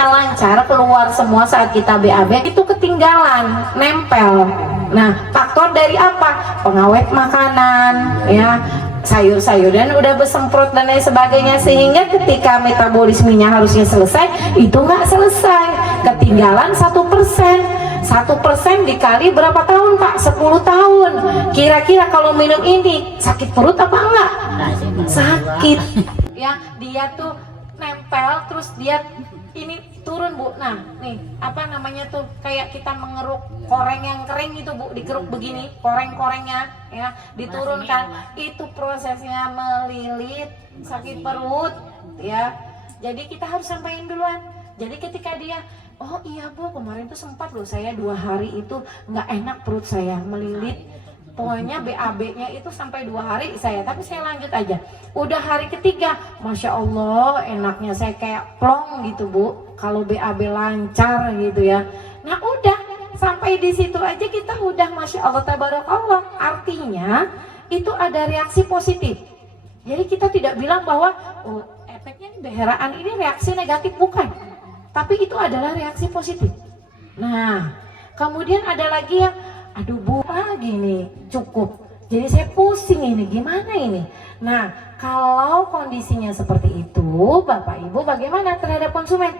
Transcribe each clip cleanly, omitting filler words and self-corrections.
prosesnya lancar, keluar semua saat kita BAB, itu ketinggalan, nempel. Nah, faktor dari apa? Pengawet makanan, ya, sayur-sayuran udah bersemprot dan lain sebagainya, sehingga ketika metabolismenya harusnya selesai, itu nggak selesai, ketinggalan 1%. 1% dikali berapa tahun Pak? 10 tahun. Kira-kira kalau minum ini sakit perut apa enggak? Sakit. Ya, dia tuh nempel, terus dia ini turun Bu. Nah, nih apa namanya tuh, kayak kita mengeruk koreng yang kering itu Bu, dikeruk begini, koreng-korengnya ya, diturunkan. Itu prosesnya melilit, sakit perut ya. Jadi kita harus sampaikan duluan. Jadi ketika dia, oh iya Bu, kemarin tuh sempat loh saya 2 hari itu nggak enak perut saya, melilit. Pokoknya BAB-nya itu sampai 2 hari saya, tapi saya lanjut aja. Udah hari ketiga, Masya Allah enaknya saya kayak plong gitu Bu, kalau BAB lancar gitu ya. Nah udah, sampai di situ aja kita udah Masya Allah tabarakallah. Artinya itu ada reaksi positif. Jadi kita tidak bilang bahwa oh, efeknya beheraan ini reaksi negatif, bukan. Tapi itu adalah reaksi positif. Nah, kemudian ada lagi yang, aduh Bu, gini cukup. Jadi saya pusing ini, gimana ini? Nah, kalau kondisinya seperti itu, Bapak Ibu bagaimana terhadap konsumen?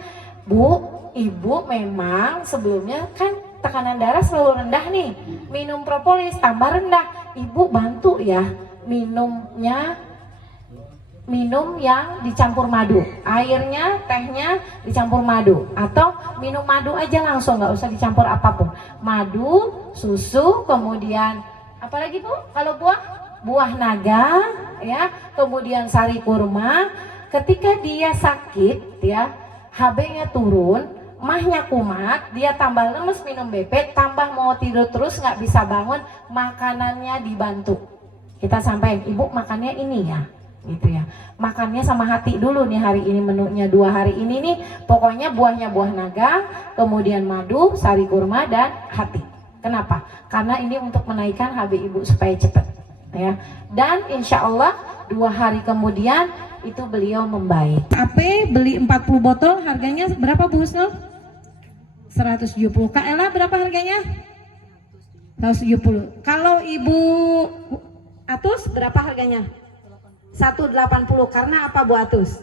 Bu, Ibu memang sebelumnya kan tekanan darah selalu rendah nih. Minum propolis tambah rendah. Ibu bantu ya, minum yang dicampur madu, airnya, tehnya dicampur madu, atau minum madu aja langsung, nggak usah dicampur apapun. Madu, susu, kemudian apalagi Bu? Kalau buah naga, ya, kemudian sari kurma. Ketika dia sakit, ya, HB-nya turun, mahnya kumat, dia tambah lemes, minum BP, tambah mau tidur terus nggak bisa bangun, makanannya dibantu. Kita sampaikan, Ibu makannya ini ya, gitu ya, makannya sama hati dulu nih hari ini, menunya 2 hari ini nih, pokoknya buahnya buah naga, kemudian madu, sari kurma, dan hati. Kenapa? Karena ini untuk menaikkan HB Ibu supaya cepat ya. Dan insya Allah 2 hari kemudian itu beliau membaik. AP beli 40 botol, harganya berapa Bu Husnul? 170. Kak Ella berapa harganya? 170. Kalau Ibu Atus berapa harganya? 180. Karena apa Bu Atus?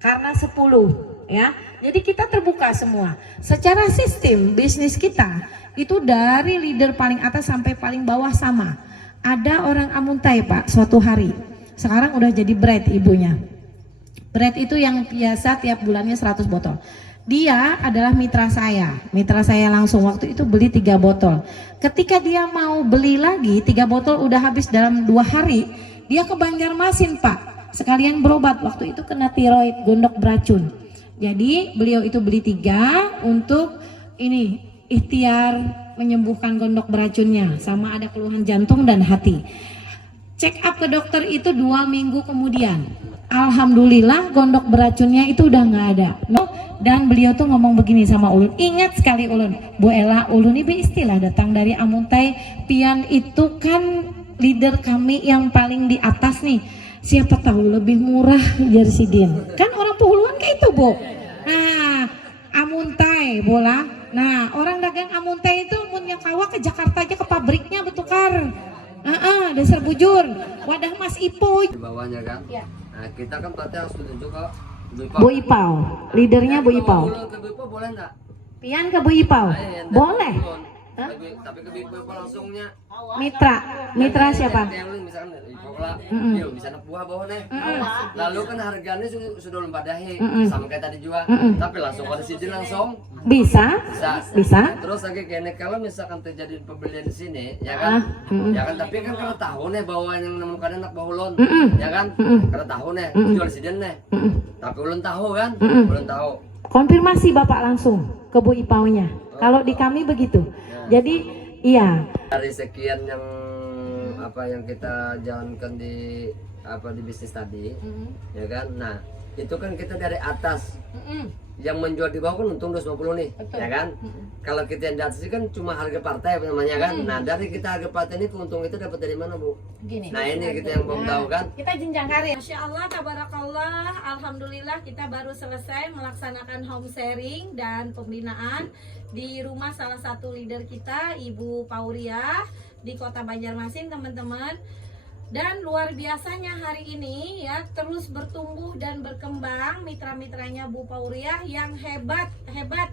Karena 10 ya. Jadi kita terbuka semua. Secara sistem bisnis kita itu dari leader paling atas sampai paling bawah sama. Ada orang Amuntai Pak suatu hari. Sekarang udah jadi bread ibunya. Bread itu yang biasa tiap bulannya 100 botol. Dia adalah mitra saya langsung waktu itu beli 3 botol. Ketika dia mau beli lagi 3 botol udah habis dalam 2 hari. Dia ke Banjarmasin Pak, sekalian berobat, waktu itu kena tiroid, gondok beracun. Jadi beliau itu beli 3 untuk ini ikhtiar menyembuhkan gondok beracunnya, sama ada keluhan jantung dan hati. Check up ke dokter itu 2 minggu kemudian, alhamdulillah gondok beracunnya itu udah nggak ada. Dan beliau tuh ngomong begini sama Ulun, ingat sekali Ulun, Bu Ella, Ulun ini istilah datang dari Amuntai, Pian itu kan leader kami yang paling di atas nih, siapa tahu lebih murah Jersidin, kan orang Puhuluan kayak itu Bu. Nah Amuntai bola, nah orang dagang Amuntai itu punya kawa ke Jakarta aja ke pabriknya bertukar. Dasar bujur, wadah Mas Ipo di bawahnya kan ya. Nah kita kan berarti harus tunjuk ke Bu Ipau, leadernya Bu Ipau. Ke Bu Ipau boleh nggak? Pian ke Bu Ipau, boleh. Tapi ke Bu Ipau langsungnya Mitra siapa? Misalkan bisa anak buah bawah nih. Lalu kan harganya sudah lembadahi sama kayak tadi juga. Tapi langsung pada sini langsung bisa. Terus lagi kayaknya kalau misalkan terjadi pembelian di sini, ya kan? Ya kan, tapi kan karena tahu nih bahwa yang menemukan anak bahulon, ya kan? Karena tahu nih jual di sini nih. Tapi ulun tahu kan? Ulun tahu. Konfirmasi Bapak langsung ke Bu Ipaunya. Kalau di kami begitu. Jadi iya. Dari sekian yang apa yang kita jalankan di bisnis tadi, ya kan? Nah itu kan kita dari atas yang menjual di bawah kan untung 250 nih, ya kan? Kalau kita yang di atas kan cuma harga partai namanya kan. Nah, dari kita harga partai ini keuntungan itu dapat dari mana, Bu? Gini. Nah, ini kita yang belum tahu kan. Kita jenjang karir. Masya Allah, tabarakallah, alhamdulillah kita baru selesai melaksanakan home sharing dan pembinaan di rumah salah satu leader kita, Ibu Pauriah di Kota Banjarmasin, teman-teman. Dan luar biasanya hari ini ya terus bertumbuh dan berkembang mitra-mitranya Bu Pauriah yang hebat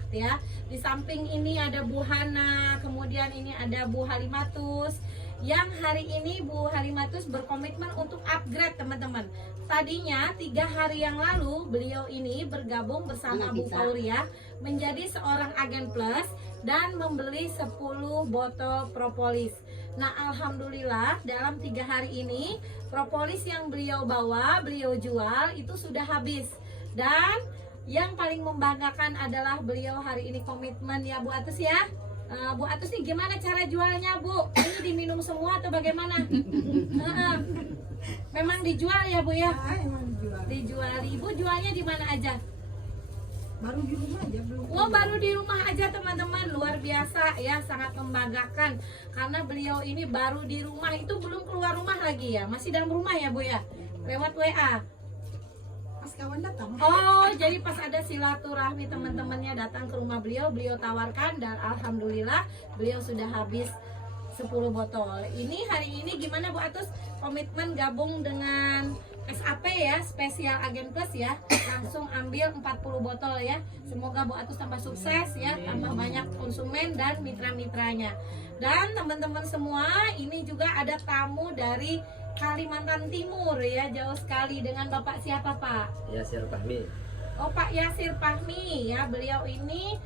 ya. Di samping ini ada Bu Hana, kemudian ini ada Bu Halimatus. Yang hari ini Bu Halimatus berkomitmen untuk upgrade, teman-teman. Tadinya 3 hari yang lalu beliau ini bergabung bersama Bu Pauriah menjadi seorang agen plus dan membeli 10 botol propolis. Nah, alhamdulillah dalam 3 hari ini propolis yang beliau bawa, beliau jual itu sudah habis. Dan yang paling membanggakan adalah beliau hari ini komitmen ya Bu Atus ya. Bu Atus nih gimana cara jualnya, Bu? Ini diminum semua atau bagaimana? Memang dijual ya, Bu ya? Dijual. Ibu jualnya di mana aja? Baru di rumah aja belum. Oh, baru di rumah aja, teman-teman. Luar biasa ya, sangat membanggakan karena beliau ini baru di rumah, itu belum keluar rumah lagi ya, masih dalam rumah ya, Bu ya, lewat WA. Pas kawan datang. Oh, jadi pas ada silaturahmi teman-temannya datang ke rumah beliau tawarkan dan alhamdulillah beliau sudah habis 10 botol. Ini hari ini gimana Bu Atus? Komitmen gabung dengan SAP ya, Spesial Agen Plus ya, langsung ambil 40 botol ya. Semoga Bu Atus tambah sukses ya, tambah banyak konsumen dan mitra-mitranya. Dan teman-teman semua, ini juga ada tamu dari Kalimantan Timur ya, jauh sekali, dengan Bapak siapa Pak? Yasir Fahmi. Oh, Pak Yasir Fahmi ya, beliau ini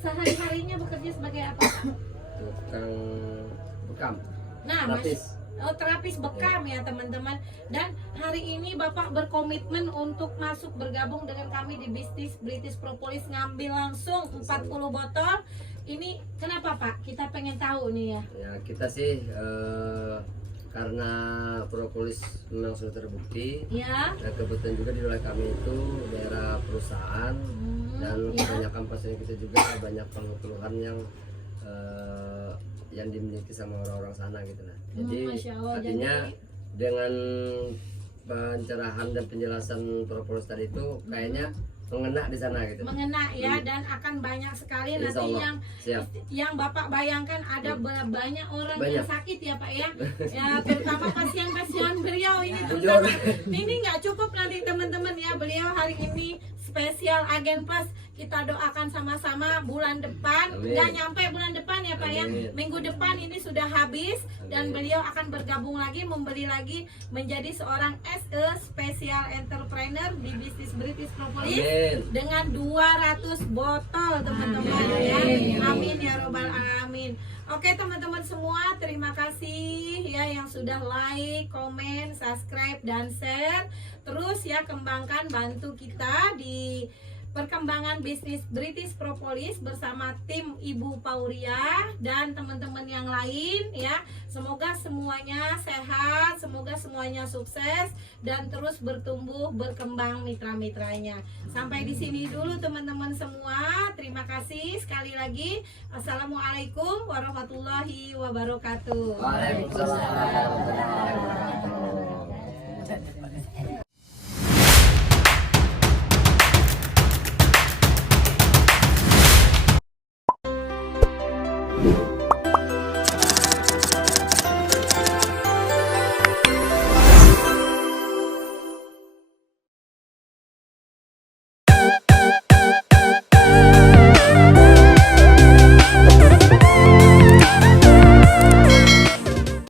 sehari-harinya bekerja sebagai apa? Tukang bekam. Nah, Terapis. terapis bekam ya teman-teman. Dan hari ini Bapak berkomitmen untuk masuk bergabung dengan kami di bisnis British Propolis, ngambil langsung 40 botol. Ini kenapa Pak? Kita pengen tahu nih ya. Ya, kita sih karena propolis memang sudah terbukti. Ya. Dan kebetulan juga di wilayah kami itu daerah perusahaan dan ya. kebanyakan pasien kita juga banyak keluhan yang dimiliki sama orang-orang sana gitu lah. Jadi Masya Allah, artinya dengan pencerahan dan penjelasan propolis tadi itu kayaknya mengena di sana gitu. Mengena ya, dan akan banyak sekali Insya nanti Allah. Siap. yang Bapak bayangkan ada banyak orang yang Banyak. sakit ya Pak ya. Ya, terutama pasien-pasien beliau ini Jujur. terutama. Ini nggak cukup nanti teman-teman ya, beliau hari ini Spesial Agen Plus, kita doakan sama-sama bulan depan. Amin. Nggak nyampe bulan depan ya Pak ya, Amin. minggu depan ini sudah habis. Dan Amin. beliau akan bergabung lagi, membeli lagi menjadi seorang SE Special Entrepreneur di bisnis British Propolis. Amin. Dengan 200 botol teman-teman ya. Amin ya robbal alamin. Oke teman-teman semua, terima kasih ya yang sudah like, komen, subscribe dan share. Terus ya kembangkan, bantu kita di perkembangan bisnis British Propolis bersama tim Ibu Pauriah dan teman-teman yang lain ya. Semoga semuanya sehat, semoga semuanya sukses dan terus bertumbuh berkembang mitra-mitranya. Sampai di sini dulu teman-teman semua. Terima kasih sekali lagi. Assalamualaikum warahmatullahi wabarakatuh. Waalaikumsalam warahmatullahi wabarakatuh.